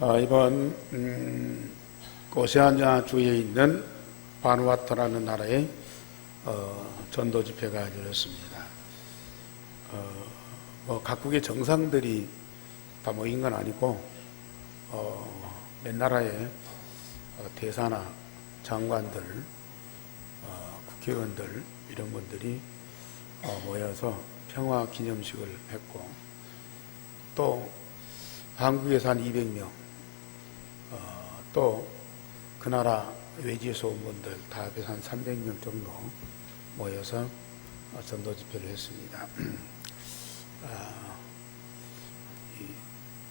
이번 오세아니아 주에 있는 바누아투라는 나라의 전도 집회가 열렸습니다. 각국의 정상들이 다 모인 건 아니고 몇 나라의 대사나 장관들, 국회의원들 이런 분들이 모여서 평화 기념식을 했고, 또 한국에서 한 200명, 또 그 나라 외지에서 온 분들 다 합해서 한 300명 정도 모여서 전도 집회를 했습니다.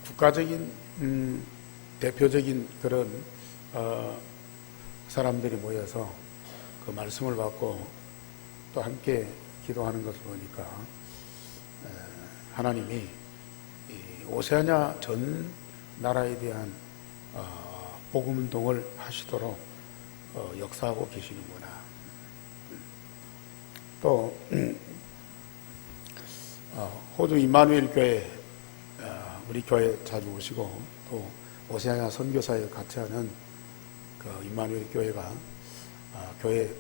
국가적인 대표적인 그런 사람들이 모여서 그 말씀을 받고 또 함께 기도하는 것을 보니까 하나님이 오세아니아 전 나라에 대한 복음운동을 하시도록 역사하고 계시는구나. 또 호주 임마누엘 교회, 우리 교회 자주 오시고, 또 오세아니아 선교사에 같이 하는 그 임마누엘 교회가 교회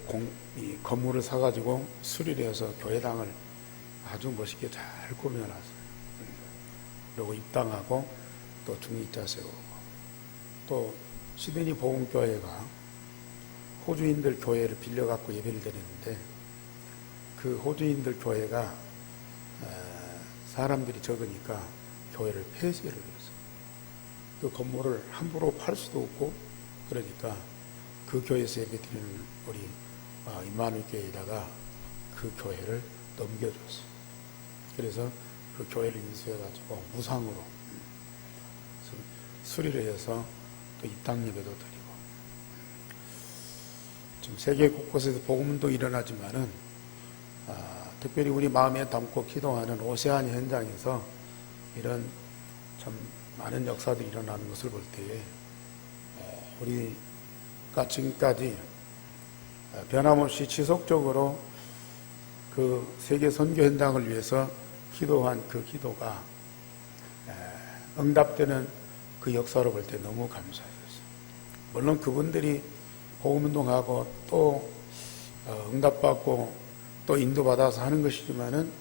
건물을 사가지고 수리를 해서 교회당을 아주 멋있게 잘 꾸며놨어요. 그리고 입당하고 또 중립자 세우고, 또 시드니 복음교회가 호주인들 교회를 빌려갖고 예배를 드리는데, 그 호주인들 교회가 사람들이 적으니까 교회를 폐쇄를 했어요. 그 건물을 함부로 팔 수도 없고, 그러니까 그 교회에서 예배 드리는 우리 임마누엘 교회에다가 그 교회를 넘겨줬어요. 그래서 그 교회를 인수해가지고 무상으로 수리를 해서 또 입당 예배도 드리고, 지금 세계 곳곳에서 복음운동이 일어나지만은 특별히 우리 마음에 담고 기도하는 오세아니아 현장에서 이런 참 많은 역사들이 일어나는 것을 볼 때에 우리가 지금까지 변함없이 지속적으로 그 세계 선교 현장을 위해서 기도한 그 기도가 응답되는 그 역사를 볼 때 너무 감사했어요. 물론 그분들이 복음운동하고 또 응답받고 또 인도받아서 하는 것이지만은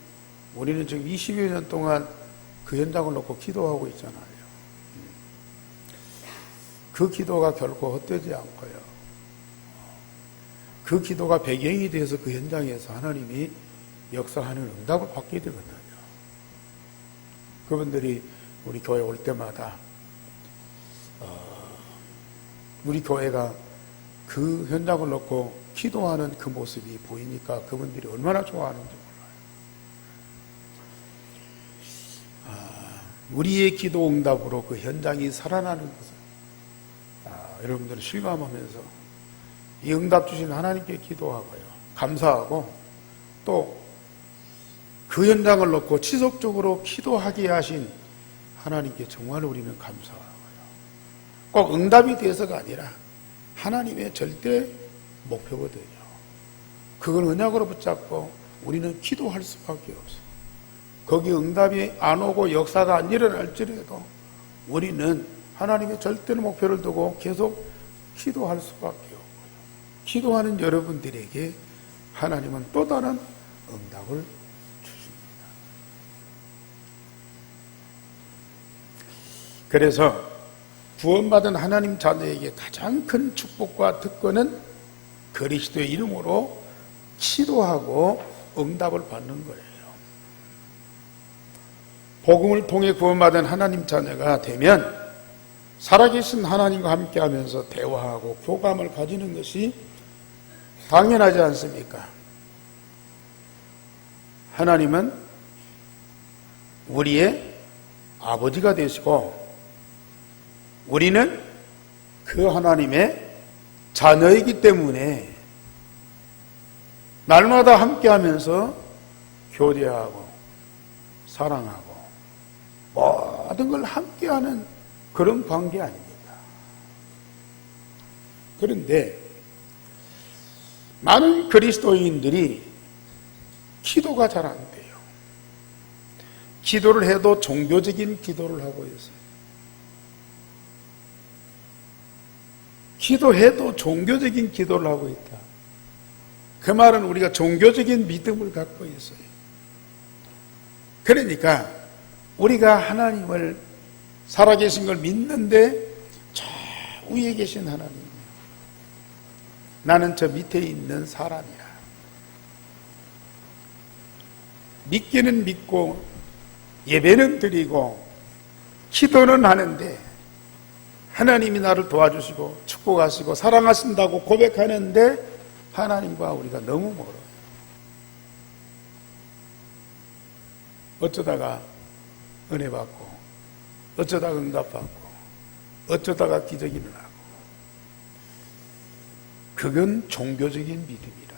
우리는 지금 20여 년 동안 그 현장을 놓고 기도하고 있잖아요. 그 기도가 결코 헛되지 않고요. 그 기도가 배경이 돼서 그 현장에서 하나님이 역사하는 응답을 받게 되거든요. 그분들이 우리 교회 올 때마다 우리 교회가 그 현장을 놓고 기도하는 그 모습이 보이니까 그분들이 얼마나 좋아하는지 몰라요. 우리의 기도 응답으로 그 현장이 살아나는 것을 여러분들은 실감하면서 이 응답 주신 하나님께 기도하고요, 감사하고, 또 그 현장을 놓고 지속적으로 기도하게 하신 하나님께 정말 우리는 감사하고요. 꼭 응답이 돼서가 아니라 하나님의 절대 목표거든요. 그걸 언약으로 붙잡고 우리는 기도할 수밖에 없어요. 거기 응답이 안 오고 역사가 안 일어날지라도 우리는 하나님의 절대 목표를 두고 계속 기도할 수밖에 없고요. 기도하는 여러분들에게 하나님은 또 다른 응답을 주십니다. 그래서 구원받은 하나님 자녀에게 가장 큰 축복과 특권은 그리스도의 이름으로 기도하고 응답을 받는 거예요. 복음을 통해 구원받은 하나님 자녀가 되면 살아계신 하나님과 함께하면서 대화하고 교감을 가지는 것이 당연하지 않습니까? 하나님은 우리의 아버지가 되시고 우리는 그 하나님의 자녀이기 때문에 날마다 함께하면서 교제하고 사랑하고 모든 걸 함께하는 그런 관계 아닙니까? 그런데 많은 그리스도인들이 기도가 잘 안 돼요. 기도를 해도 종교적인 기도를 하고 있어요. 기도해도 종교적인 기도를 하고 있다. 그 말은 우리가 종교적인 믿음을 갖고 있어요. 그러니까 우리가 하나님을 살아계신 걸 믿는데 저 위에 계신 하나님, 나는 저 밑에 있는 사람이야. 믿기는 믿고 예배는 드리고 기도는 하는데 하나님이 나를 도와주시고 축복하시고 사랑하신다고 고백하는데 하나님과 우리가 너무 멀어요. 어쩌다가 은혜 받고 어쩌다가 응답받고 어쩌다가 기적이 일어나고, 그건 종교적인 믿음이라.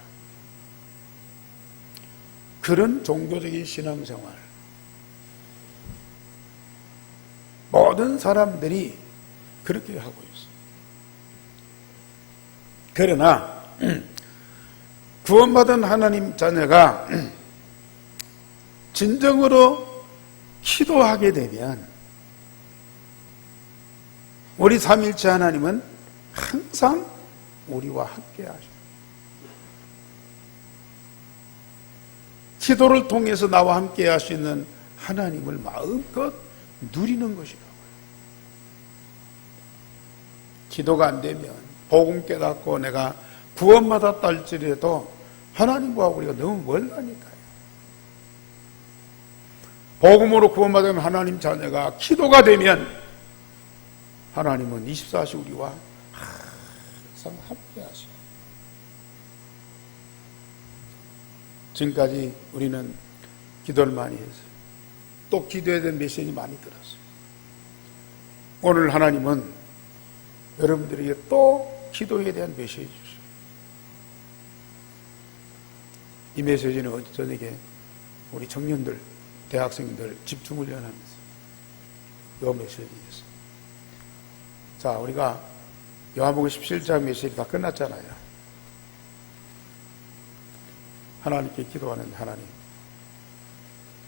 그런 종교적인 신앙생활 모든 사람들이 그렇게 하고 있어요. 그러나 구원받은 하나님 자녀가 진정으로 기도하게 되면 우리 삼일체 하나님은 항상 우리와 함께 하십니다. 기도를 통해서 나와 함께 하시는 하나님을 마음껏 누리는 것이라고요. 기도가 안 되면 복음 깨닫고 내가 구원받았다 할지라도 하나님과 우리가 너무 멀다니까요. 복음으로 구원받은 하나님 자녀가 기도가 되면 하나님은 24시 우리와 항상 함께 하시고, 지금까지 우리는 기도를 많이 했어요. 또 기도에 대한 메시지 많이 들었어요. 오늘 하나님은 여러분들에게 또 기도에 대한 메시지 주세요. 이 메시지는 저녁에 우리 청년들, 대학생들 집중훈련하면서 이 메시지였어요. 자, 우리가 요한복음 17장 메시지 다 끝났잖아요. 하나님께 기도하는 하나님,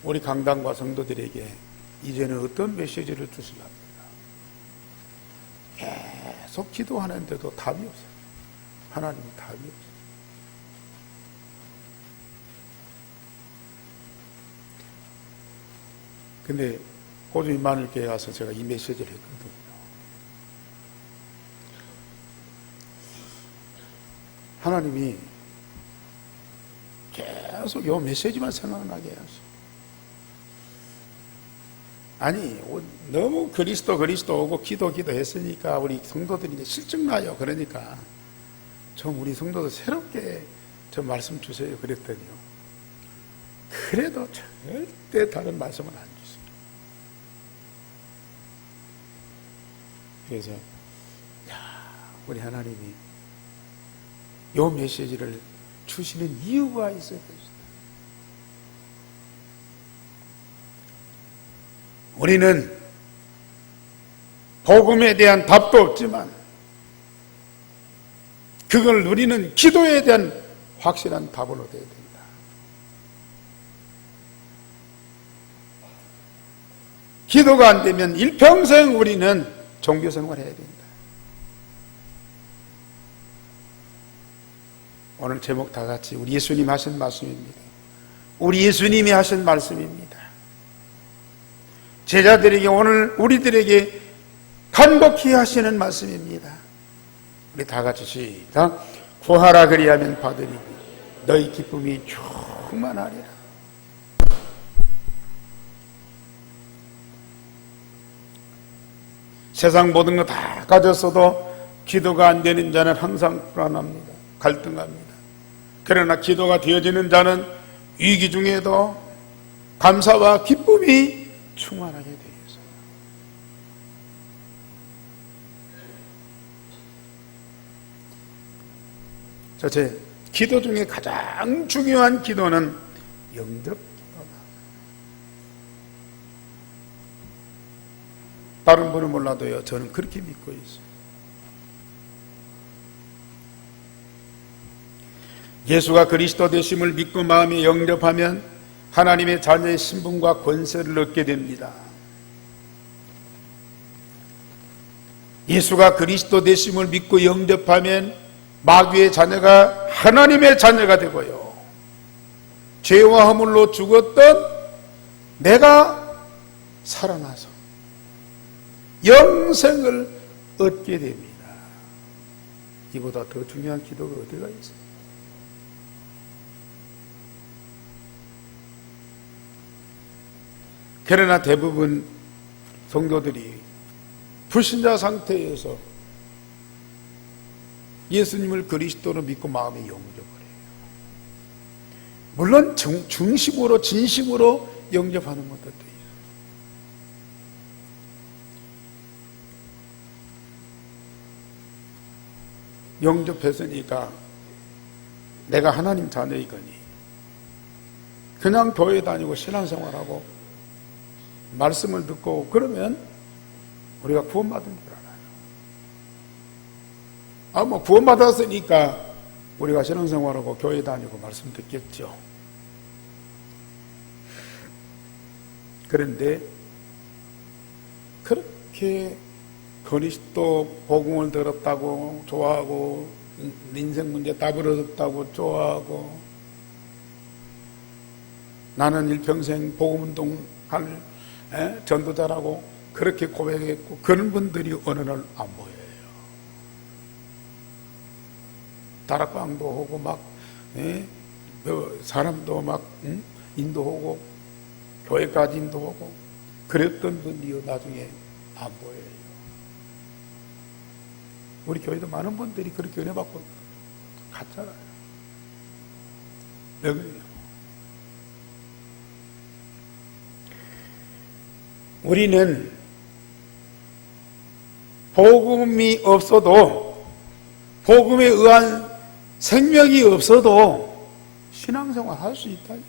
우리 강단과 성도들에게 이제는 어떤 메시지를 주시려고 계속 기도하는데도 답이 없어요. 하나님은 답이 없어요. 근데 호주 임마누엘교회에 와서 제가 이 메시지를 했거든요. 하나님이 계속 이 메시지만 생각나게 하셔. 아니, 너무 그리스도 오고 기도 했으니까 우리 성도들이 이제 실증나요. 그러니까 좀 우리 성도들 새롭게 좀 말씀 주세요. 그랬더니요, 그래도 절대 다른 말씀을 안 주세요. 그래서 우리 하나님이 이 메시지를 주시는 이유가 있어야 됩니다. 우리는 복음에 대한 답도 없지만 그걸 누리는 기도에 대한 확실한 답을 얻어야 된다. 기도가 안 되면 일평생 우리는 종교생활을 해야 된다. 오늘 제목 다 같이 우리 예수님 하신 말씀입니다. 우리 예수님이 하신 말씀입니다. 제자들에게, 오늘 우리들에게 간곡히 하시는 말씀입니다. 우리 다 같이 시작. 구하라 그리하면 받으리니 너희 기쁨이 충만하리라. 세상 모든 거 다 가졌어도 기도가 안 되는 자는 항상 불안합니다. 갈등합니다. 그러나 기도가 되어지는 자는 위기 중에도 감사와 기쁨이 충만하게 되어 있어요. 제 기도 중에 가장 중요한 기도는 영접 기도다. 다른 분은 몰라도요, 저는 그렇게 믿고 있어요. 예수가 그리스도 되심을 믿고 마음에 영접하면 하나님의 자녀의 신분과 권세를 얻게 됩니다. 예수가 그리스도 되심을 믿고 영접하면 마귀의 자녀가 하나님의 자녀가 되고요, 죄와 허물로 죽었던 내가 살아나서 영생을 얻게 됩니다. 이보다 더 중요한 기도가 어디가 있어요? 그러나 대부분 성도들이 불신자 상태에서 예수님을 그리스도로 믿고 마음에 영접을 해요. 물론 중심으로 진심으로 영접하는 것도 돼요. 영접했으니까 내가 하나님 자녀이거니 그냥 교회 다니고 신앙생활하고 말씀을 듣고 그러면 우리가 구원받은 줄 알아요. 뭐 구원받았으니까 우리가 신앙생활하고 교회 다니고 말씀 듣겠죠. 그런데 그렇게 그리스도 복음을 들었다고 좋아하고 인생 문제 답을 얻었다고 좋아하고 나는 일평생 복음운동 할 전도자라고 그렇게 고백했고 그런 분들이 어느 날 안 보여요. 다락방도 하고 막 사람도 막 인도하고 교회까지 인도하고 그랬던 분들이 나중에 안 보여요. 우리 교회도 많은 분들이 그렇게 은혜 받고 갔잖아요. 왜 그래요? 우리는 복음이 없어도, 복음에 의한 생명이 없어도 신앙생활 할 수 있다니까요.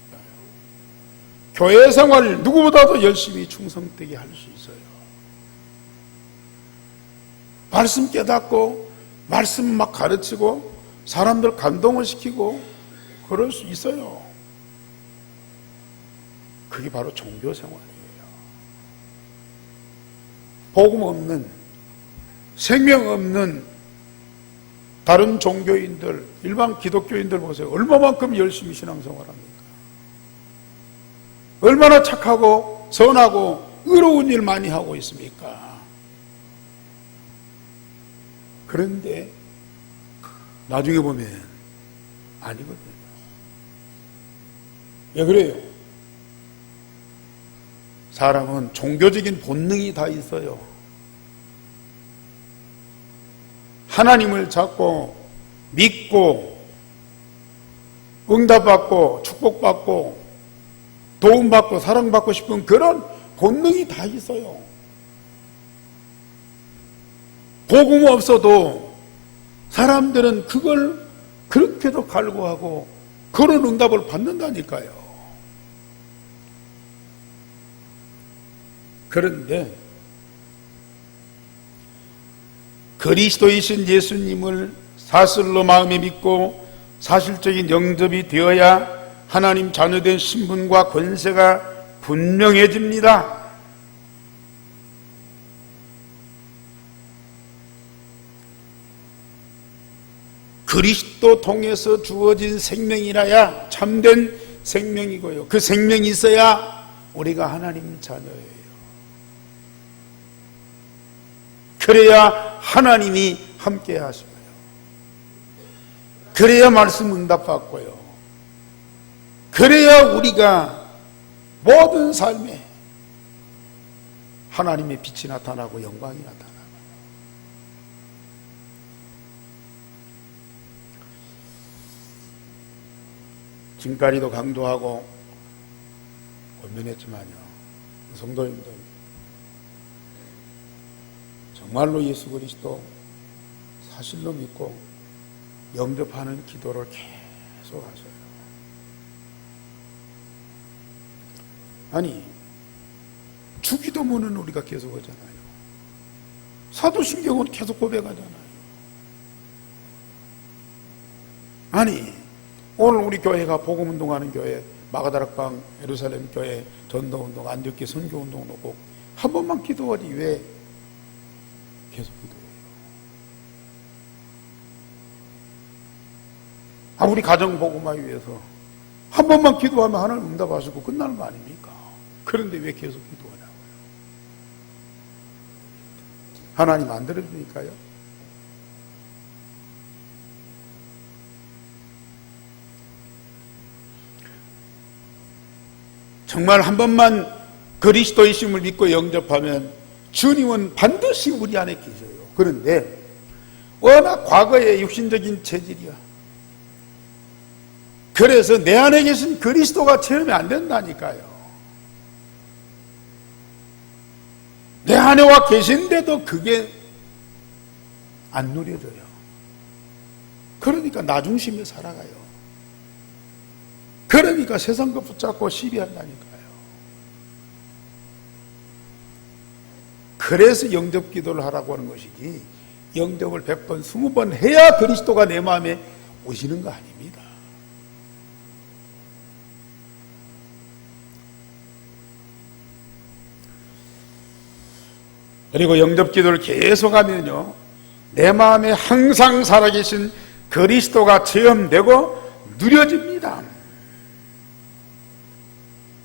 교회 생활 누구보다도 열심히 충성되게 할 수 있어요. 말씀 깨닫고 말씀 막 가르치고 사람들 감동을 시키고 그럴 수 있어요. 그게 바로 종교 생활이에요. 복음 없는, 생명 없는 다른 종교인들, 일반 기독교인들 보세요. 얼마만큼 열심히 신앙생활합니까? 얼마나 착하고 선하고 의로운 일 많이 하고 있습니까? 그런데 나중에 보면 아니거든요. 왜 그래요? 사람은 종교적인 본능이 다 있어요. 하나님을 찾고 믿고 응답받고 축복받고 도움받고 사랑받고 싶은 그런 본능이 다 있어요. 복음 없어도 사람들은 그걸 그렇게도 갈구하고 그런 응답을 받는다니까요. 그런데 그리스도이신 예수님을 사슬로 마음에 믿고 사실적인 영접이 되어야 하나님 자녀된 신분과 권세가 분명해집니다. 그리스도 통해서 주어진 생명이라야 참된 생명이고요. 그 생명이 있어야 우리가 하나님 자녀예요. 그래야 하나님이 함께 하시고요. 그래야 말씀 응답받고요. 그래야 우리가 모든 삶에 하나님의 빛이 나타나고 영광이 나타나고. 지금까지도 강조하고 권면했지만요, 성도님들 정말로 예수 그리스도 사실로 믿고 영접하는 기도를 계속 하세요. 아니, 주기도문은 우리가 계속 하잖아요. 사도신경은 계속 고백하잖아요. 아니, 오늘 우리 교회가 복음운동하는 교회, 마가다락방, 예루살렘 교회, 전도운동, 안디옥교 선교운동 놓고 한 번만 기도하지 왜 계속 기도해요? 우리 가정 복음화 위해서 한 번만 기도하면 하나님 응답하시고 끝나는 거 아닙니까? 그런데 왜 계속 기도하냐고요? 하나님 안 들어주니까요. 정말 한 번만 그리스도의 심을 믿고 영접하면 주님은 반드시 우리 안에 계셔요. 그런데 워낙 과거의 육신적인 체질이야. 그래서 내 안에 계신 그리스도가 체험이 안 된다니까요. 내 안에 와 계신데도 그게 안 누려져요. 그러니까 나 중심에 살아가요. 그러니까 세상 것 붙잡고 시비한다니까요. 그래서 영접 기도를 하라고 하는 것이지, 영접을 100번, 20번 해야 그리스도가 내 마음에 오시는 거 아닙니다. 그리고 영접 기도를 계속하면요, 내 마음에 항상 살아계신 그리스도가 체험되고 누려집니다.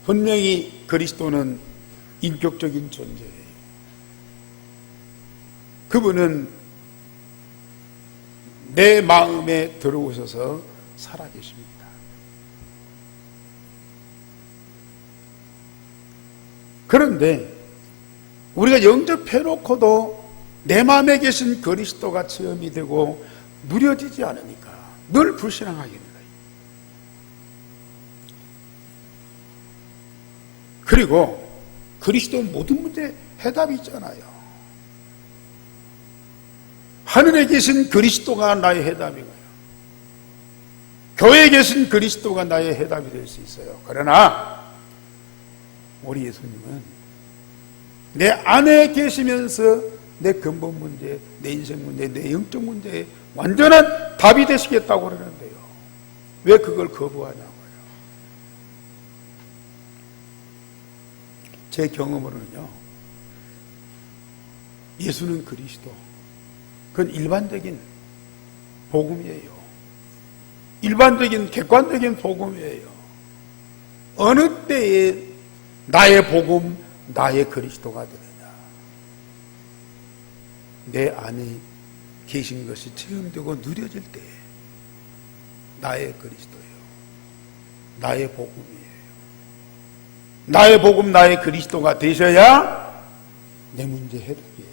분명히 그리스도는 인격적인 존재예요. 그분은 내 마음에 들어오셔서 살아계십니다. 그런데 우리가 영접해놓고도 내 마음에 계신 그리스도가 체험이 되고 누려지지 않으니까 늘 불신앙하게 됩니다. 그리고 그리스도는 모든 문제에 해답이 있잖아요. 하늘에 계신 그리스도가 나의 해답이고요, 교회에 계신 그리스도가 나의 해답이 될 수 있어요. 그러나 우리 예수님은 내 안에 계시면서 내 근본 문제, 내 인생 문제, 내 영적 문제에 완전한 답이 되시겠다고 그러는데요, 왜 그걸 거부하냐고요. 제 경험으로는요, 예수는 그리스도, 그건 일반적인 복음이에요. 일반적인 객관적인 복음이에요. 어느 때에 나의 복음, 나의 그리스도가 되느냐, 내 안에 계신 것이 체험되고 누려질 때에 나의 그리스도예요, 나의 복음이에요. 나의 복음, 나의 그리스도가 되셔야 내 문제 해답이에요.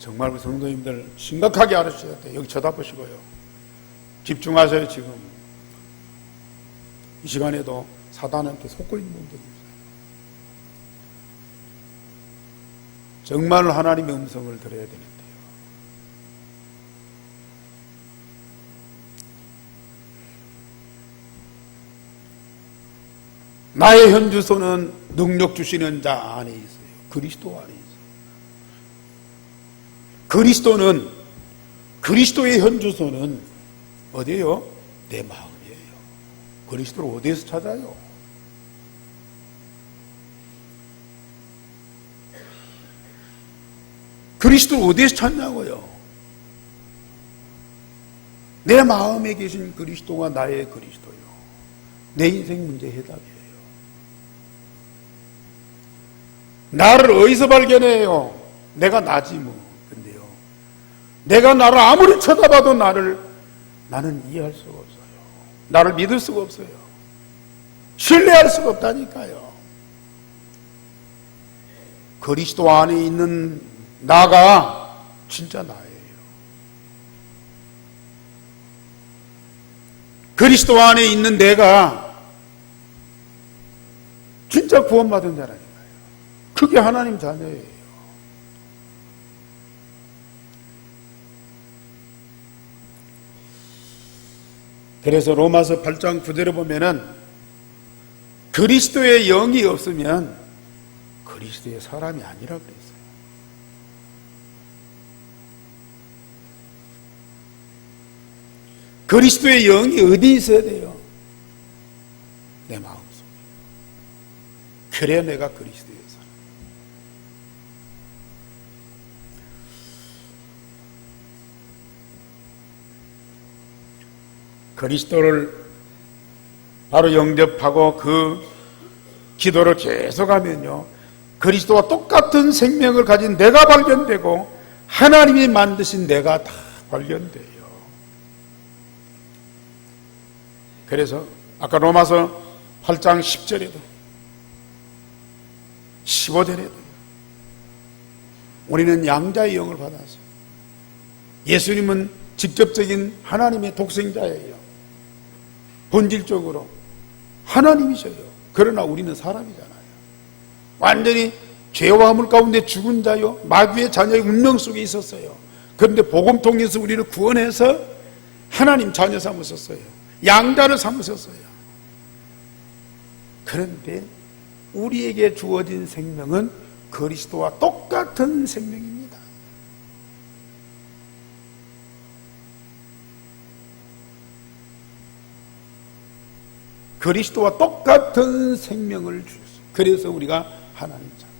정말 우리 성도님들 심각하게 알으셔야 돼요. 여기 쳐다보시고요, 집중하세요. 지금 이 시간에도 사단한테 속고 있는 분들이 있어요. 정말 하나님의 음성을 들어야 되는데요, 나의 현주소는 능력 주시는 자 안에 있어요. 그리스도 안에 있어요. 그리스도는, 그리스도의 현주소는 어디예요? 내 마음이에요. 그리스도를 어디에서 찾아요? 그리스도를 어디에서 찾냐고요? 내 마음에 계신 그리스도가 나의 그리스도요, 내 인생 문제 해답이에요. 나를 어디서 발견해요? 내가 나지 뭐. 근데요, 내가 나를 아무리 쳐다봐도 나는 이해할 수가 없어요. 나를 믿을 수가 없어요. 신뢰할 수가 없다니까요. 그리스도 안에 있는 나가 진짜 나예요. 그리스도 안에 있는 내가 진짜 구원받은 자라니까요. 그게 하나님 자녀예요. 그래서 로마서 8장 9절에 보면은 그리스도의 영이 없으면 그리스도의 사람이 아니라 그랬어요. 그리스도의 영이 어디 있어야 돼요? 내 마음속에. 그래야 내가 그리스도의 사람. 그리스도를 바로 영접하고 그 기도를 계속하면요, 그리스도와 똑같은 생명을 가진 내가 발견되고 하나님이 만드신 내가 다 발견돼요. 그래서 아까 로마서 8장 10절에도 15절에도 우리는 양자의 영을 받았어요. 예수님은 직접적인 하나님의 독생자예요. 본질적으로 하나님이셔요. 그러나 우리는 사람이잖아요. 완전히 죄와 화물 가운데 죽은 자요, 마귀의 자녀의 운명 속에 있었어요. 그런데 복음 통해서 우리를 구원해서 하나님 자녀 삼으셨어요. 양자를 삼으셨어요. 그런데 우리에게 주어진 생명은 그리스도와 똑같은 생명입니다. 그리스도와 똑같은 생명을 주셨어요. 그래서 우리가 하나님 자녀.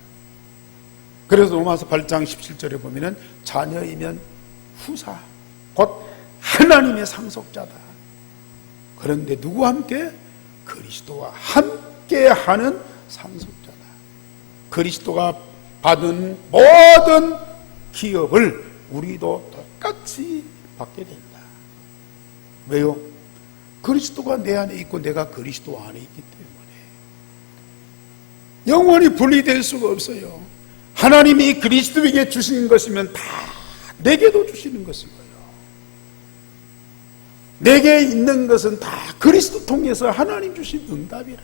그래서 로마서 8장 17절에 보면은 자녀이면 후사, 곧 하나님의 상속자다. 그런데 누구와 함께? 그리스도와 함께하는 상속자다. 그리스도가 받은 모든 기업을 우리도 똑같이 받게 된다. 왜요? 그리스도가 내 안에 있고 내가 그리스도 안에 있기 때문에 영원히 분리될 수가 없어요. 하나님이 그리스도에게 주시는 것이면 다 내게도 주시는 것이고요, 내게 있는 것은 다 그리스도 통해서 하나님 주신 응답이라.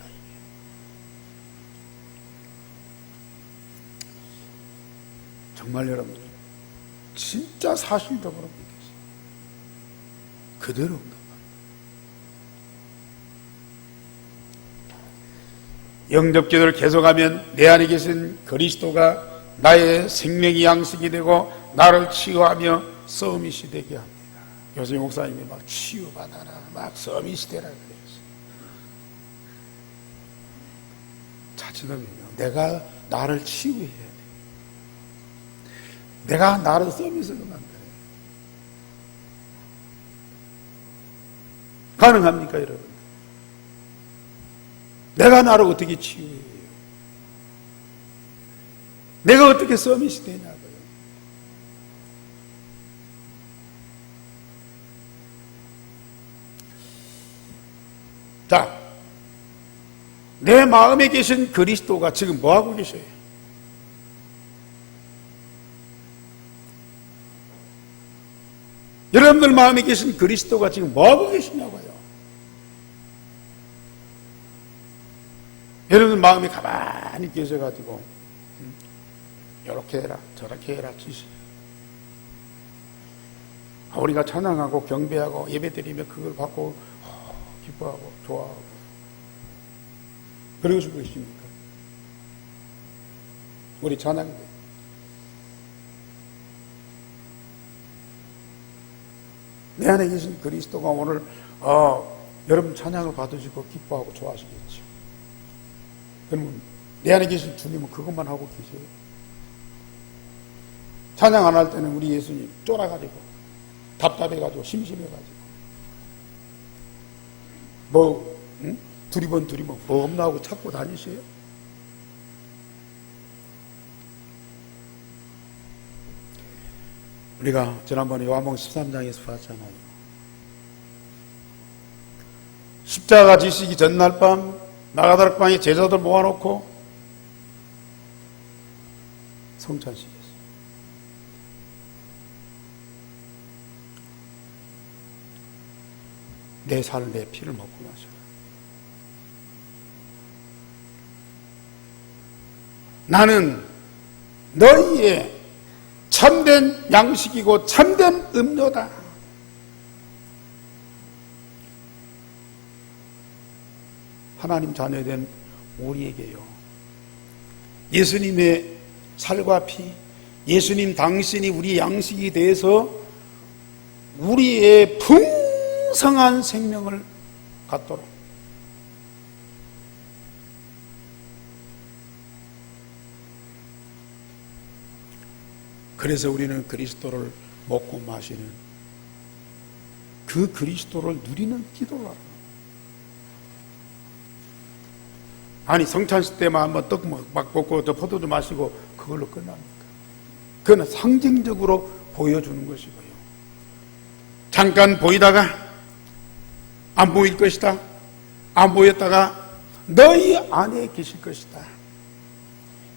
정말 여러분 진짜 사실적으로 믿으세요. 그대로 응답. 영접기도를 계속하면 내 안에 계신 그리스도가 나의 생명의 양식이 되고 나를 치유하며 서밋이 되게 합니다. 요새 목사님이 막 치유받아라, 막 서밋이 되라 그랬어요. 자칫하면요, 내가 나를 치유해야 돼. 내가 나를 서밋으로 만들어요. 가능합니까, 여러분? 내가 나를 어떻게 치유해요? 내가 어떻게 서밋이 되냐고요. 자, 내 마음에 계신 그리스도가 지금 뭐하고 계셔요? 여러분들 마음에 계신 그리스도가 지금 뭐하고 계시냐고요. 여러분들 마음이 가만히 계셔가지고 이렇게 해라 저렇게 해라 지시. 우리가 찬양하고 경배하고 예배드리며 그걸 받고 기뻐하고 좋아하고 그러고 싶고 계십니까? 우리 찬양대 내 안에 계신 그리스도가 오늘 여러분 찬양을 받으시고 기뻐하고 좋아하시겠죠. 그러면 내 안에 계신 주님은 그것만 하고 계세요. 찬양 안 할 때는 우리 예수님 쫄아가지고 답답해가지고 심심해가지고 두리번 뭐 없나 하고 찾고 다니세요? 우리가 지난번에 요한복음 13장에서 봤잖아요. 십자가 지시기 전날 밤 나가다락방에 제자들 모아놓고 성찬식했어요. 내 살 내 피를 먹고 마셔라. 나는 너희의 참된 양식이고 참된 음료다. 하나님 자녀된 우리에게요, 예수님의 살과 피, 예수님 당신이 우리 양식이 돼서 우리의 풍성한 생명을 갖도록 그래서 우리는 그리스도를 먹고 마시는 그 그리스도를 누리는 기도를 하라. 아니 성찬식 때만 한번 떡 막 먹고 또 포도주 마시고 그걸로 끝납니까? 그건 상징적으로 보여주는 것이고요. 잠깐 보이다가 안 보일 것이다. 안 보였다가 너희 안에 계실 것이다.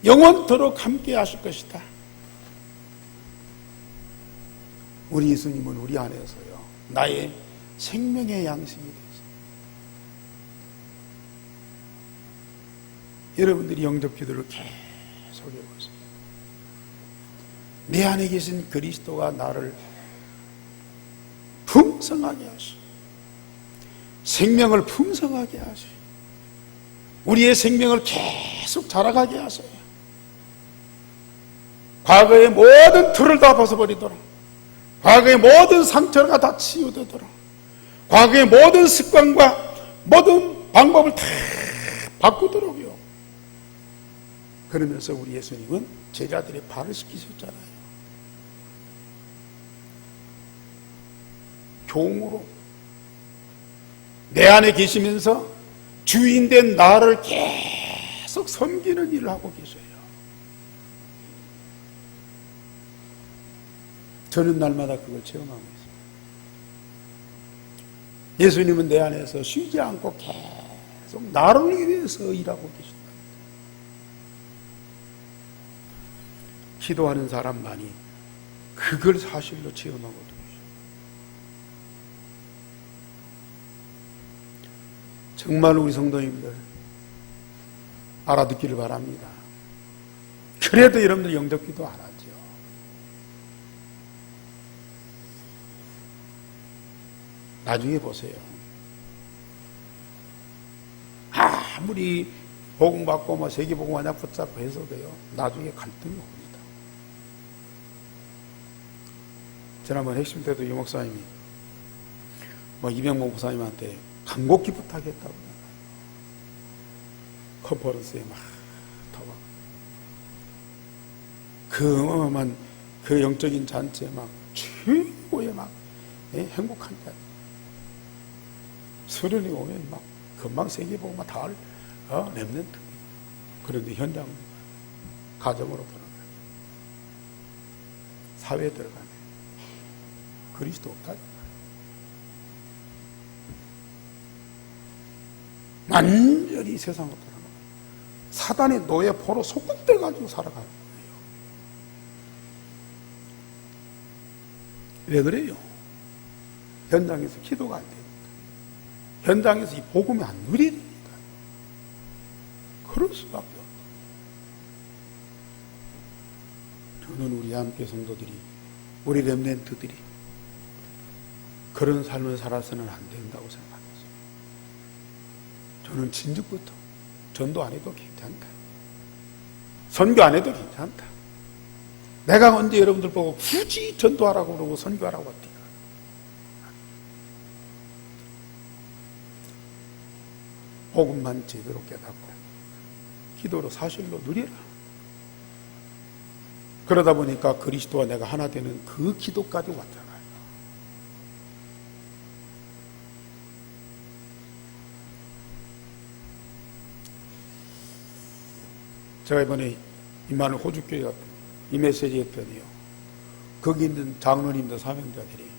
영원토록 함께 하실 것이다. 우리 예수님은 우리 안에서요, 나의 생명의 양식이 되죠. 여러분들이 영접 기도를 계속 해보세요. 내 안에 계신 그리스도가 나를 풍성하게 하시고 생명을 풍성하게 하시고 우리의 생명을 계속 자라가게 하세요. 과거의 모든 틀을 다 벗어버리도록, 과거의 모든 상처가 다 치유되도록, 과거의 모든 습관과 모든 방법을 다 바꾸도록요. 그러면서 우리 예수님은 제자들의 발을 씻기셨잖아요. 종으로 내 안에 계시면서 주인된 나를 계속 섬기는 일을 하고 계셔요. 저는 날마다 그걸 체험하고 있습니다. 예수님은 내 안에서 쉬지 않고 계속 나를 위해서 일하고 계십니다. 기도하는 사람만이 그걸 사실로 체험하거든요. 정말 우리 성도님들 알아듣기를 바랍니다. 그래도 여러분들 영접기도 안 하죠. 나중에 보세요. 아무리 복음받고 뭐 세계복음 하나 붙잡고 해서도요, 나중에 갈등이 옵니다. 지난번 핵심 때도 이 목사님이 이병목 목사님한테 간곡히 부탁했다고 컨퍼런스에 막 타고 그 어마어마한 그 영적인 잔치에 막 최고의 막 행복한 자 수련이 오면 막 금방 세계복음만 다 랩런트. 그런데 현장 가정으로 돌아가요. 사회에 들어가네. 그리스도 없다. 완전히 세상으로 돌아가요. 사단의 노예 포로 속국돼 가지고 살아가는 거예요. 왜 그래요? 현장에서 기도가 안 됩니다. 현장에서 이 복음이 안 누리니까. 그럴 수밖에 없어요. 저는 우리 함께 성도들이, 우리 렘넌트들이 그런 삶을 살아서는 안 된다고 생각합니다. 저는 진즉부터 전도 안 해도 괜찮다. 선교 안 해도 괜찮다. 내가 언제 여러분들 보고 굳이 전도하라고 그러고 선교하라고 합니까? 복음만 제대로 깨닫고 기도로 사실로 누리라. 그러다 보니까 그리스도와 내가 하나 되는 그 기도까지 왔잖아요. 제가 이번에 임마누엘 호주교회 갔더니 이 메시지 했더니요, 거기 있는 장로님들 사명자들이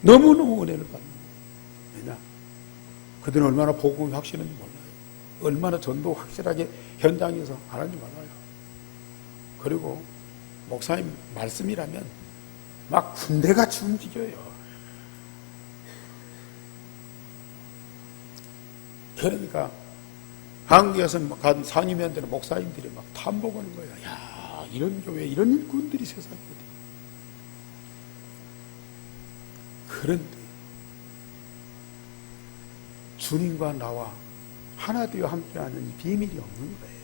너무너무 은혜를 받는 거예요. 왜냐? 그들은 얼마나 복음이 확실한지 몰라요. 얼마나 전도 확실하게 현장에서 하는지 몰라요. 그리고 목사님 말씀이라면 막 군대같이 움직여요. 그러니까 한국에서 간 상임위원들은 목사님들이 막 탐복하는 거예요. 야, 이런 교회, 이런 일꾼들이 세상에 어디. 그런데 주님과 나와 하나 되어 함께하는 이 비밀이 없는 거예요.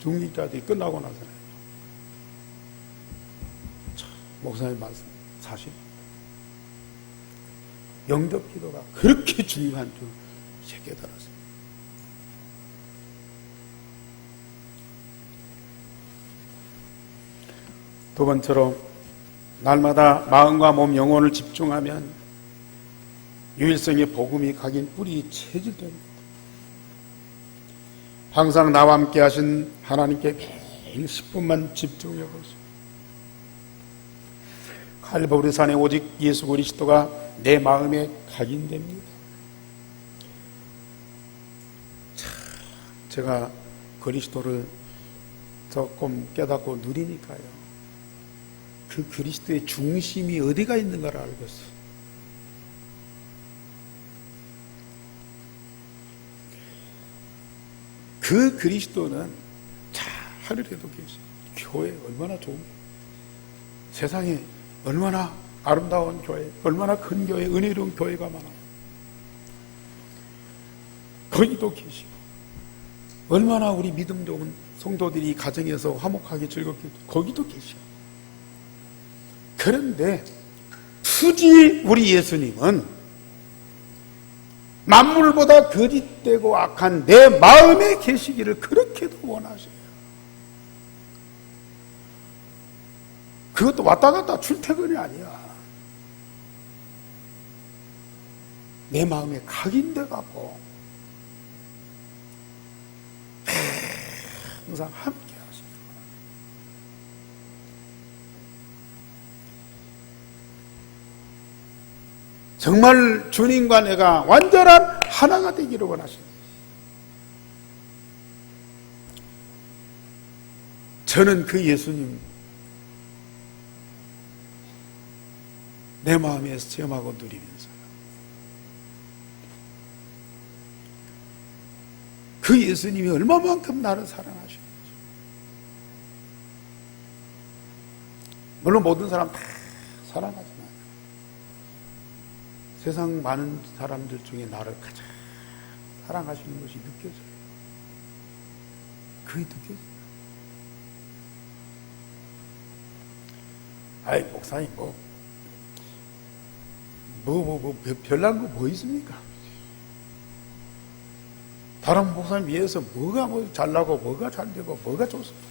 중직자들이 끝나고 나서는 목사님 말씀 사실 영접 기도가 그렇게 중요한 줄 이제 깨달았습니다. 두 번째로 날마다 마음과 몸, 영혼을 집중하면 유일성의 복음이 각인 뿌리 체질됩니다. 항상 나와 함께 하신 하나님께 매일 10분만 집중해 보세요. 칼바리 산에 오직 예수 그리스도가 내 마음에 각인됩니다. 제가 그리스도를 조금 깨닫고 누리니까요, 그 그리스도의 중심이 어디가 있는가를 알겠어요. 그 그리스도는 하늘에도 계시고 교회 얼마나 좋은 교회, 세상에 얼마나 아름다운 교회, 얼마나 큰 교회, 은혜로운 교회가 많아요. 거기도 계시고 얼마나 우리 믿음 좋은 성도들이 가정에서 화목하게 즐겁게 거기도 계시고. 그런데 굳이 우리 예수님은 만물보다 거짓되고 악한 내 마음에 계시기를 그렇게도 원하셔요. 그것도 왔다 갔다 출퇴근이 아니야. 내 마음에 각인돼 갖고 항상 함께 하시고. 정말 주님과 내가 완전한 하나가 되기를 원하십니다. 저는 그 예수님 내 마음에서 체험하고 누리면서요, 그 예수님이 얼마만큼 나를 사랑하시는지. 물론 모든 사람 다 사랑하지만 세상 많은 사람들 중에 나를 가장 사랑하시는 것이 느껴져요. 그게 느껴져요. 아이 목사님 별난 거 뭐 있습니까? 다른 목사님 위해서 뭐가 잘나고 뭐가 잘되고 뭐가 좋습니까?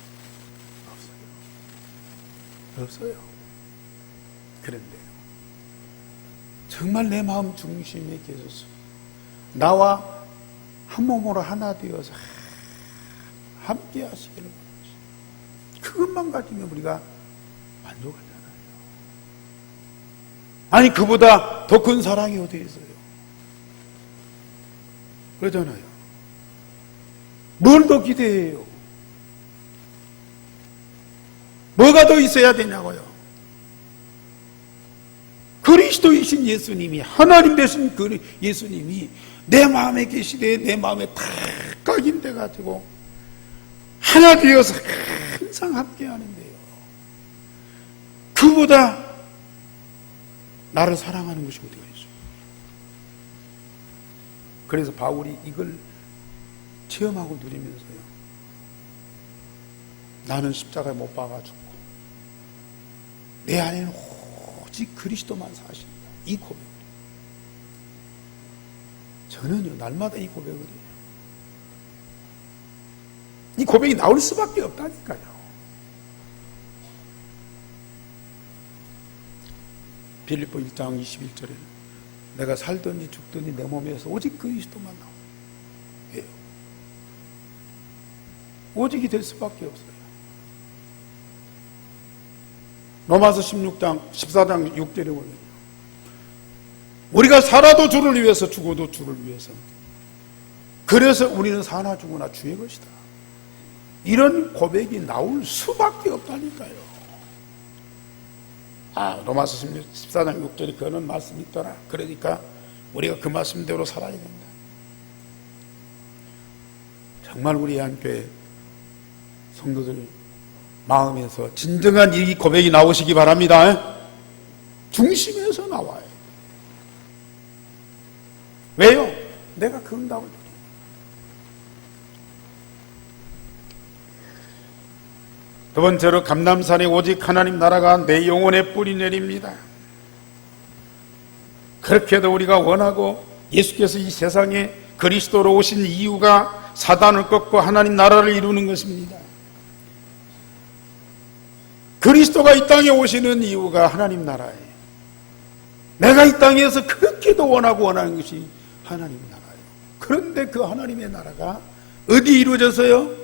없어요. 그런데요, 정말 내 마음 중심에 계셔서 나와 한 몸으로 하나 되어서 함께 하시기를 원하시죠. 그것만 가지면 우리가 만족하잖아요. 아니 그보다 더 큰 사랑이 어디 있어요? 그러잖아요. 뭘 더 기대해요? 뭐가 더 있어야 되냐고요? 그리스도이신 예수님이, 하나님 되신 그 예수님이 내 마음에 계시되 내 마음에 다 각인돼 가지고 하나 되어서 항상 함께 하는데요, 그보다 나를 사랑하는 것이 어디가 있어요? 그래서 바울이 이걸 체험하고 누리면서요, 나는 십자가에 못 박아 죽고 내 안에는 오직 그리스도만 사신다, 이 고백을 저는요 날마다 이 고백을 해요. 이 고백이 나올 수밖에 없다니까요. 빌립보 1장 21절에 내가 살든지 죽든지 내 몸에서 오직 그리스도만 나와요. 왜요? 오직이 될 수밖에 없어요. 로마서 14장 6절에 보면 우리가 살아도 주를 위해서 죽어도 주를 위해서, 그래서 우리는 사나 죽으나 주의 것이다, 이런 고백이 나올 수밖에 없다니까요. 로마서 14장 6절에 그런 말씀이 있더라. 그러니까 우리가 그 말씀대로 살아야 된다. 정말 우리 한교회 성도들 마음에서 진정한 이 고백이 나오시기 바랍니다. 중심에서 나와요. 왜요? 내가 그 응답을 드립니다. 두 번째로 감람산에 오직 하나님 나라가 내 영혼에 뿌리 내립니다. 그렇게도 우리가 원하고 예수께서 이 세상에 그리스도로 오신 이유가 사단을 꺾고 하나님 나라를 이루는 것입니다. 그리스도가 이 땅에 오시는 이유가 하나님 나라예요. 내가 이 땅에서 그렇게도 원하고 원하는 것이 하나님 나라예요. 그런데 그 하나님의 나라가 어디 이루어져서요?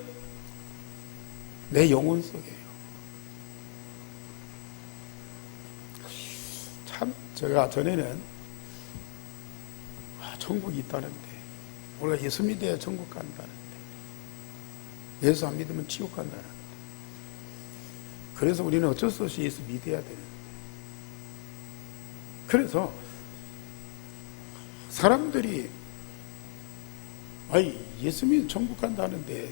내 영혼 속에요. 참 제가 전에는 천국이 있다는데, 우리가 예수 믿어야 천국 간다는데, 예수 안 믿으면 지옥 간다는데, 그래서 우리는 어쩔 수 없이 예수 믿어야 되는데, 그래서 사람들이 예수 믿으면 천국 간다는데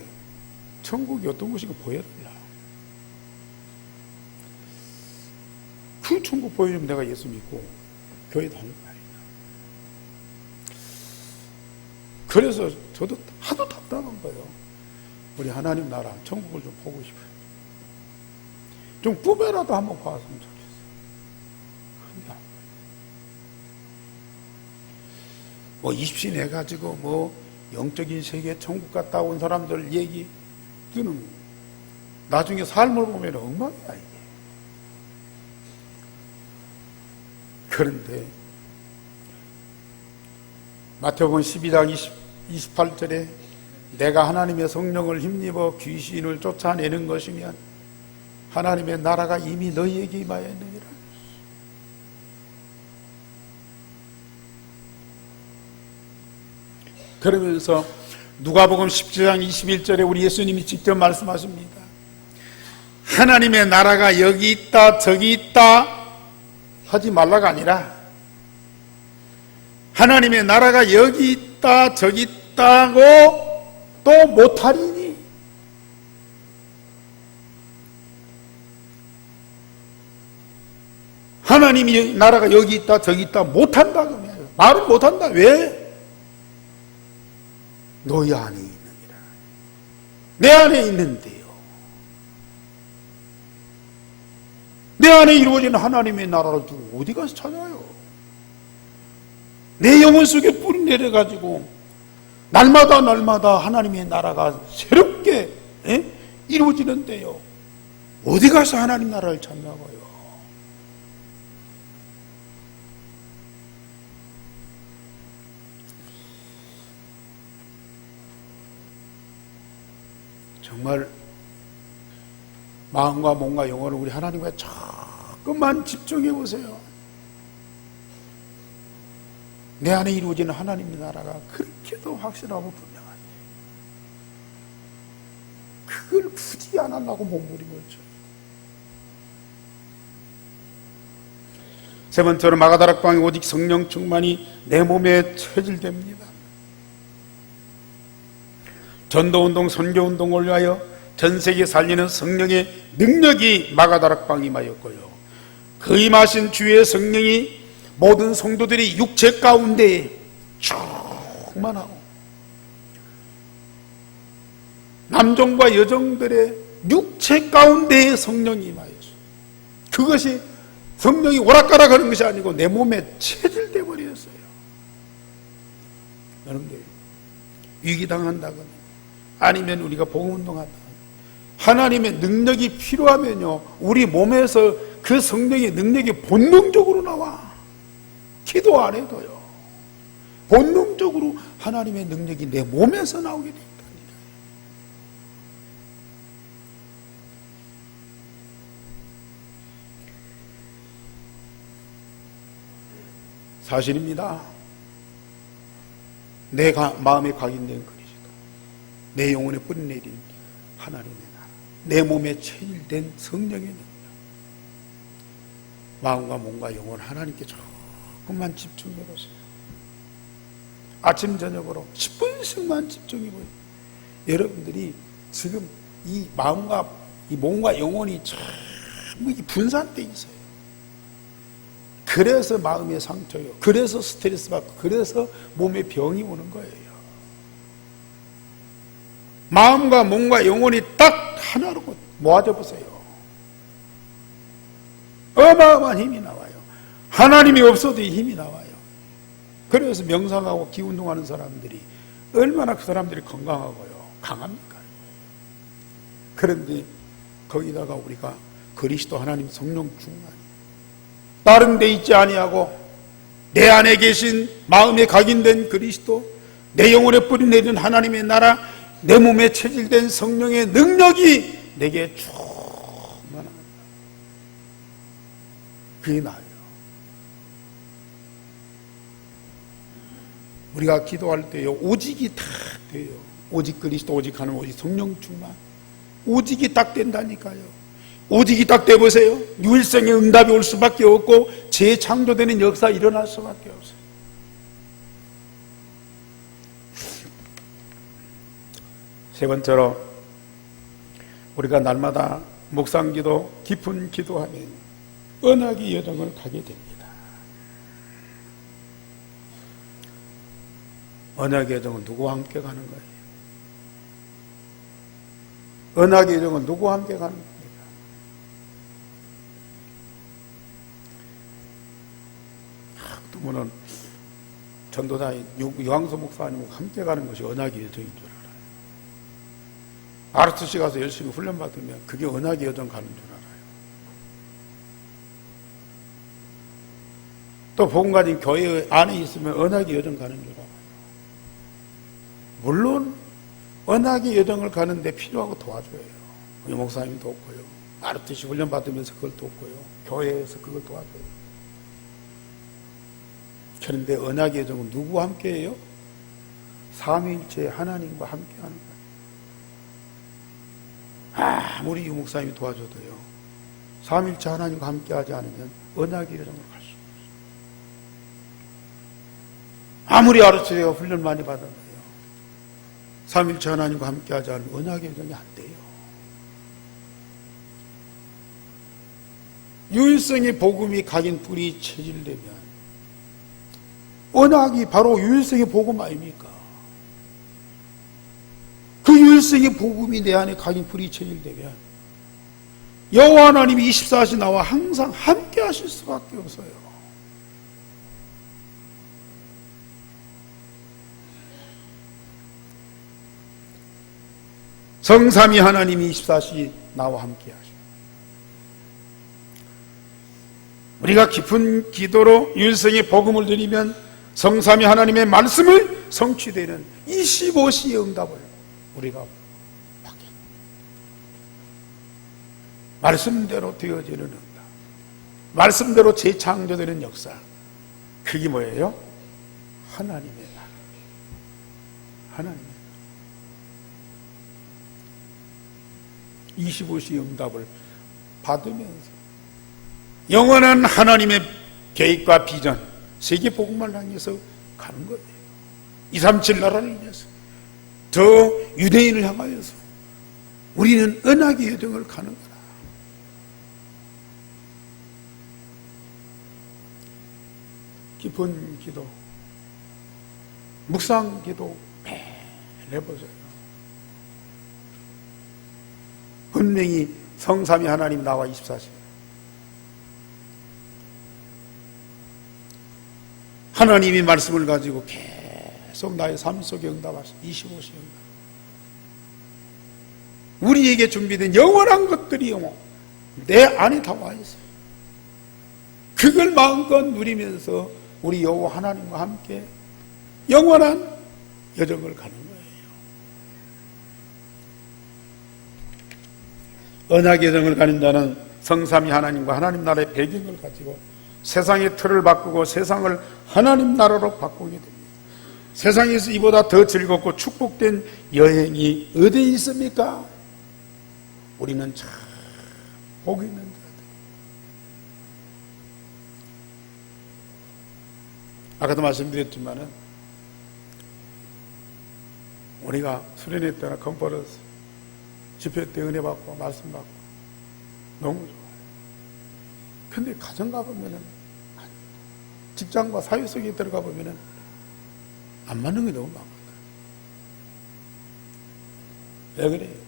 천국이 어떤 곳인가 보여달라. 그 천국 보여주면 내가 예수 믿고 교회 다닐 거 아니야. 그래서 저도 하도 답답한 거예요. 우리 하나님 나라 천국을 좀 보고 싶어요. 좀 꿈에라도 한번 봤으면 좋겠어요. 뭐 입신 해가지고 뭐 영적인 세계 천국 갔다 온 사람들 얘기 듣는, 나중에 삶을 보면 엉망이야 이게. 그런데 마태복음 12장 28절에 내가 하나님의 성령을 힘입어 귀신을 쫓아내는 것이면 하나님의 나라가 이미 너희에게 임하였느니라. 그러면서 누가복음 17장 21절에 우리 예수님이 직접 말씀하십니다. 하나님의 나라가 여기 있다 저기 있다 하지 말라가 아니라, 하나님의 나라가 여기 있다 저기 있다고 또 못하리니, 하나님의 나라가 여기 있다 저기 있다 못한다 그러면 말은 못한다. 왜? 너희 안에 있느니라. 내 안에 있는데요. 내 안에 이루어지는 하나님의 나라를 두고 어디 가서 찾아요? 내 영혼 속에 뿌리 내려가지고 날마다 하나님의 나라가 새롭게 이루어지는데요. 어디 가서 하나님 나라를 찾냐고요? 정말 마음과 몸과 영혼을 우리 하나님과 조금만 집중해 보세요. 내 안에 이루어지는 하나님의 나라가 그렇게도 확실하고 분명하네. 그걸 굳이 안 하려고 몸부림 거죠. 세 번째로 마가다락방에 오직 성령 충만이 내 몸에 체질됩니다. 전도운동, 선교운동을 위하여 전세계 살리는 성령의 능력이 마가다락방에 임하였고요. 그 임하신 주의 성령이 모든 성도들이 육체 가운데 충만하고 남종과 여종들의 육체 가운데에 성령이 임하였어요. 그것이 성령이 오락가락 하는 것이 아니고 내 몸에 체질돼 버렸어요. 여러분들 위기당한다거나 아니면 우리가 복음운동한다, 하나님의 능력이 필요하면요, 우리 몸에서 그 성령의 능력이 본능적으로 나와. 기도 안 해도요, 본능적으로 하나님의 능력이 내 몸에서 나오게 됩니다. 사실입니다. 내 마음에 각인된 그리스도, 내 영혼에 뿌리내린 하나님의 나라, 내 몸에 체질된 성령의 능력, 마음과 몸과 영혼 하나님께 조금만 집중해 보세요. 아침 저녁으로 10분씩만 집중해 보세요. 여러분들이 지금 이 마음과 이 몸과 영혼이 전부 분산돼 있어요. 그래서 마음의 상처요, 그래서 스트레스 받고, 그래서 몸에 병이 오는 거예요. 마음과 몸과 영혼이 딱 하나로 모아져 보세요. 어마어마한 힘이 나와요. 하나님이 없어도 이 힘이 나와요. 그래서 명상하고 기운동하는 사람들이 얼마나 그 사람들이 건강하고요, 강합니까? 그런데 거기다가 우리가 그리스도 하나님 성령 충만이 다른 데 있지 아니하고 내 안에 계신 마음에 각인된 그리스도, 내 영혼에 뿌리내린 하나님의 나라, 내 몸에 체질된 성령의 능력이 내게 충만합니다. 그게 나아요. 우리가 기도할 때요, 오직이 딱 돼요. 오직 그리스도, 오직 하나님, 오직 성령 충만. 오직이 딱 된다니까요. 오직이 딱 돼보세요. 유일성의 응답이 올 수밖에 없고 재창조되는 역사 일어날 수밖에 없어요. 세 번째로 우리가 날마다 묵상기도, 깊은 기도하면 언약의 여정을 가게 됩니다. 언약의 여정은 누구와 함께 가는 거예요? 언약의 여정은 누구와 함께 가는 겁니까? 그러면 전도사인 유황수 목사님과 함께 가는 것이 언약의 여정인 줄 알아요. ROTC 가서 열심히 훈련받으면 그게 언약의 여정 가는 줄 알아요. 또 복음 가진 교회 안에 있으면 언약의 여정 가는 줄 알아요. 물론 언약의 여정을 가는데 필요하고 도와줘요. 우리 목사님이 돕고요. ROTC 훈련받으면서 그걸 돕고요. 교회에서 그걸 도와줘요. 그런데 언약의 여정은 누구와 함께해요? 삼위일체 하나님과 함께하는 거예요. 아무리 유 목사님이 도와줘도요, 삼위일체 하나님과 함께하지 않으면 언약의 여정을 갈 수 없어요. 아무리 ROTC가 훈련 많이 받았나요? 삼위일체 하나님과 함께하지 않으면 언약의 여정이 안 돼요. 유일성의 복음이 각인 뿌리 체질되면 언약이 바로 유일성의 복음 아닙니까? 그 유일성의 복음이 내 안에 각인 뿌리 체질되면 여호와 하나님이 24시 나와 항상 함께 하실 수밖에 없어요. 성삼위 하나님이 24시 나와 함께 하십니다. 우리가 깊은 기도로 유일성의 복음을 드리면 성삼위 하나님의 말씀을 성취되는 25시의 응답을 우리가 받게 됩니다. 말씀대로 되어지는 응답, 말씀대로 재창조되는 역사, 그게 뭐예요? 하나님의 나라, 하나님의 나라. 25시의 응답을 받으면서 영원한 하나님의 계획과 비전, 세계 복음을 향해서 가는 거예요. 237 나라를 위해서, 저 유대인을 향하여서 우리는 언약의 여정을 가는 거라. 깊은 기도, 묵상 기도 매일 해보세요. 분명히 성삼위 하나님 나와 24시간 하나님이 말씀을 가지고 계속 나의 삶 속에 응답하시 25시간 우리에게 준비된 영원한 것들이요 내 안에 다 와 있어요. 그걸 마음껏 누리면서 우리 여호와 하나님과 함께 영원한 여정을 가는 거예요. 언약의 여정을 가는 자는 성삼위 하나님과 하나님 나라의 배경을 가지고 세상의 틀을 바꾸고 세상을 하나님 나라로 바꾸게 됩니다. 세상에서 이보다 더 즐겁고 축복된 여행이 어디에 있습니까? 우리는 참 복 있는 자들. 아까도 말씀드렸지만은 우리가 수련회 때나 컨퍼런스 집회 때 은혜 받고 말씀 받고 너무 좋아요. 근데 가정 가보면은 직장과 사회 속에 들어가 보면은 안 맞는 게 너무 많거든. 왜 그래요?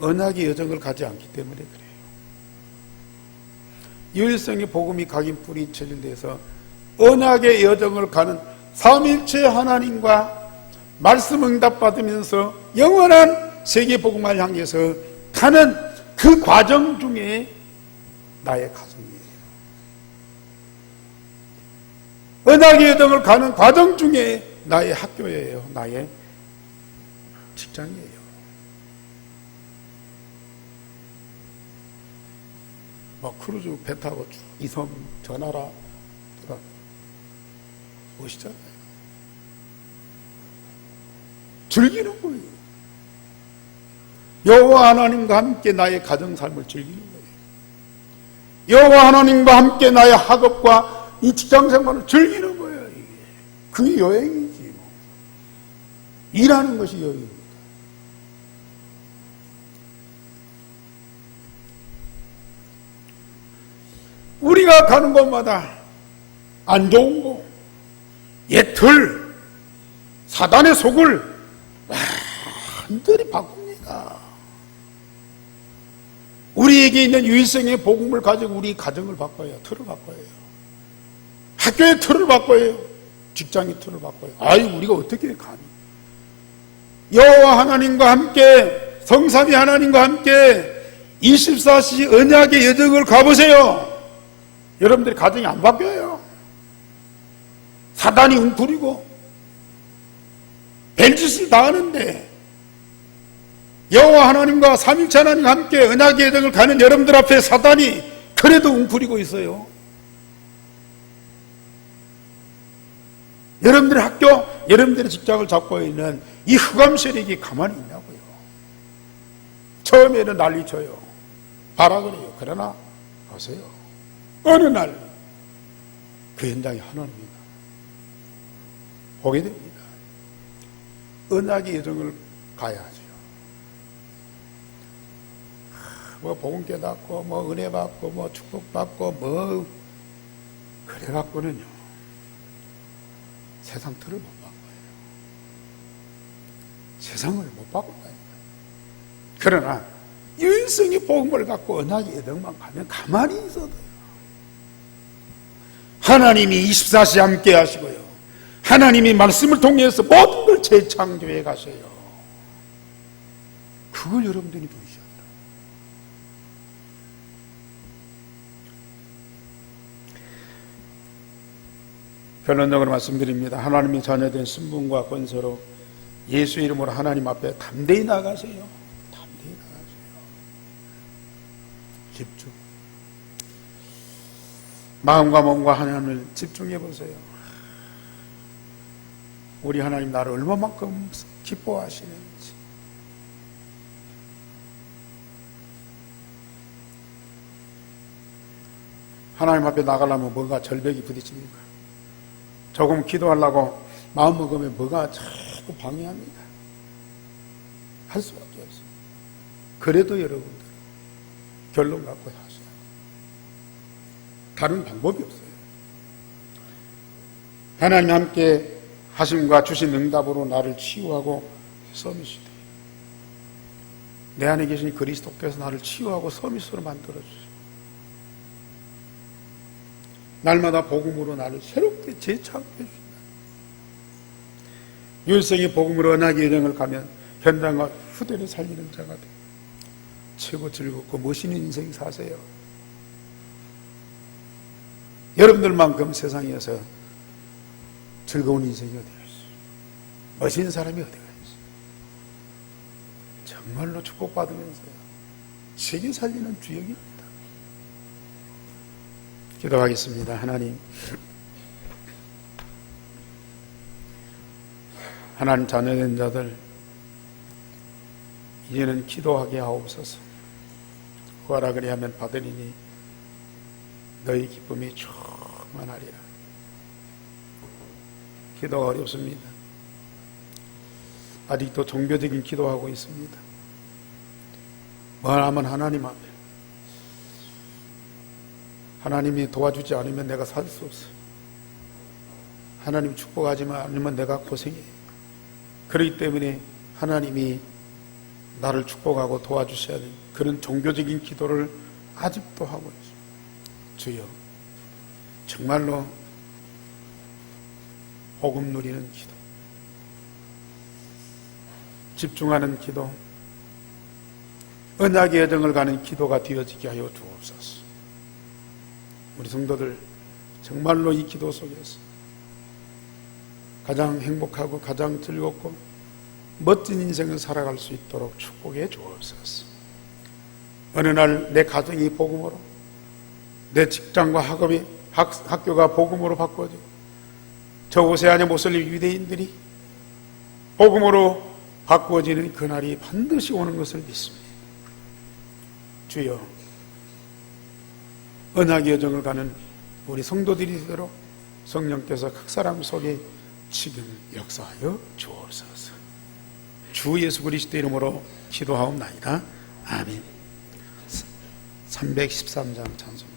언약의 여정을 가지 않기 때문에 그래요. 유일성의 복음이 각인 뿌리 체질돼서 언약의 여정을 가는 삼일체 하나님과 말씀 응답 받으면서 영원한 세계 복음을 향해서 가는 그 과정 중에 나의 가정이에요. 언약의 여정을 가는 과정 중에 나의 학교예요. 나의 직장이에요. 뭐 크루즈 배 타고 쭉 이섬 저 나라 멋있잖아요. 즐기는 거예요. 여호와 하나님과 함께 나의 가정 삶을 즐기는 거예요. 여호와 하나님과 함께 나의 학업과 이 직장 생활을 즐기는 거예요. 이게. 그게 여행이지 뭐. 일하는 것이 여행입니다. 우리가 가는 곳마다 안 좋은 거, 옛틀, 사단의 속을 완전히 바꿉니다. 우리에게 있는 유일성의 복음을 가지고 우리 가정을 바꿔요. 틀을 바꿔요. 학교의 틀을 바꿔요. 직장의 틀을 바꿔요. 아이, 우리가 어떻게 가니? 여호와 하나님과 함께, 성삼위 하나님과 함께 24시 언약의 여정을 가보세요. 여러분들이 가정이 안 바뀌어요. 사단이 웅크리고 별짓을 다 하는데 여호와 하나님과 삼위일체 하나님과 함께 언약의 여정을 가는 여러분들 앞에 사단이 그래도 웅크리고 있어요. 여러분들의 학교, 여러분들의 직장을 잡고 있는 이 흑암 세력이 가만히 있냐고요. 처음에는 난리쳐요. 봐라 그래요. 그러나 보세요. 어느 날 그 현장이 하나님입니다. 보게 됩니다. 언약의 여정을 가야죠. 뭐 복음 깨닫고 뭐 은혜 받고 뭐 축복 받고 뭐 그래 갖고는요 세상 틀을 못 바꿔요. 세상을 못 바꾼다니까. 그러나 유일성의 복음을 갖고 언약의 여정만 가면 가만히 있어도 돼요. 하나님이 24시 함께 하시고요. 하나님이 말씀을 통해서 모든 걸 재창조해 가세요. 그걸 여러분들이 누리셔야 돼요. 결론적으로 말씀드립니다. 하나님의 자녀된 신분과 권세로 예수 이름으로 하나님 앞에 담대히 나가세요. 담대히 나가세요. 집중. 마음과 몸과 하나님을 집중해 보세요. 우리 하나님 나를 얼마만큼 기뻐하시는지. 하나님 앞에 나가려면 뭐가 절벽이 부딪힙니까? 조금 기도하려고 마음 먹으면 뭐가 자꾸 방해합니다. 할 수밖에 없어요. 그래도 여러분들 결론 갖고 하세요. 다른 방법이 없어요. 하나님 함께 하심과 주신 응답으로 나를 치유하고 서밋이 돼요. 내 안에 계신 그리스도께서 나를 치유하고 서밋으로 만들어주세요. 날마다 복음으로 나를 새롭게 재창조해 주신다. 유일성의 복음으로 언약의 여정을 가면 현장과 후대를 살리는 자가 돼요. 최고 즐겁고 멋있는 인생 사세요. 여러분들만큼 세상에서 즐거운 인생이 어디가 있어요? 멋있는 사람이 어디가 있어요? 정말로 축복받으면서요. 세계 살리는 주역입니다. 기도하겠습니다. 하나님 자녀된 자들 이제는 기도하게 하옵소서. 구하라 그리하면 받으리니 너희 기쁨이 충만하리라. 기도가 어렵습니다. 아직도 종교적인 기도하고 있습니다. 뭐하면 하나님 앞에 하나님이 도와주지 않으면 내가 살 수 없어. 하나님이 축복하지 않으면 내가 고생해. 그렇기 때문에 하나님이 나를 축복하고 도와주셔야 돼. 그런 종교적인 기도를 아직도 하고 있습니다. 주여, 정말로 복음 누리는 기도, 집중하는 기도, 언약의 여정을 가는 기도가 되어지게 하여 주옵소서. 우리 성도들 정말로 이 기도 속에서 가장 행복하고 가장 즐겁고 멋진 인생을 살아갈 수 있도록 축복해 주옵소서. 어느 날 내 가정이 복음으로, 내 직장과 학교가 복음으로 바꿔지고 저 오세아냐 모슬림 유대인들이 복음으로 바꾸어지는 그날이 반드시 오는 것을 믿습니다. 주여, 언약의 여정을 가는 우리 성도들이 되도록 성령께서 각 사람 속에 지금 역사하여 주옵소서. 주 예수 그리스도 이름으로 기도하옵나이다. 아멘. 313장 찬송.